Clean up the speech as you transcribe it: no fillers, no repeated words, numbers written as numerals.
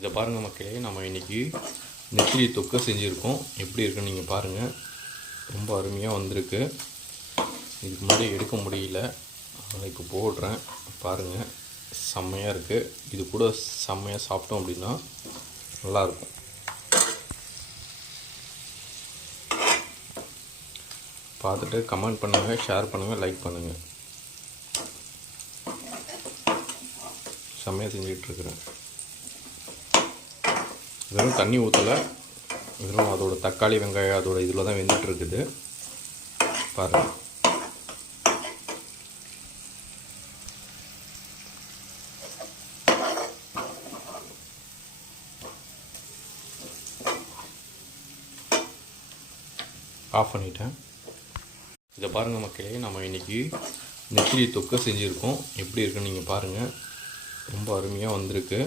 இதை பாருங்கள் மக்களே, நம்ம இன்றைக்கி நெத்திலி தொக்கை செஞ்சுருக்கோம். எப்படி இருக்குன்னு நீங்கள் பாருங்கள். ரொம்ப அருமையாக வந்திருக்கு. இதுக்கு முன்னாடி எடுக்க முடியல, அதனால் இப்போ போடுறேன். பாருங்கள், செம்மையாக இருக்குது. இது கூட செம்மையாக சாப்பிட்டோம் அப்படின்னா நல்லாயிருக்கும். பார்த்துட்டு கமெண்ட் பண்ணுங்கள், ஷேர் பண்ணுங்கள், லைக் பண்ணுங்கள். செம்மையாக செஞ்சிகிட்ருக்குறேன். வெறும் தண்ணி ஊற்றலை, வெறும் அதோட தக்காளி வெங்காயம் அதோட இதில் தான் வெந்துட்டுருக்குது. பாருங்கள். ஆஃப் பண்ணிட்டேன். இதை பாருங்கள் மக்களே, நம்ம இன்றைக்கி நெத்திலி தொக்கை செஞ்சுருக்கோம். எப்படி இருக்குன்னு நீங்கள் பாருங்கள். ரொம்ப அருமையாக வந்திருக்கு.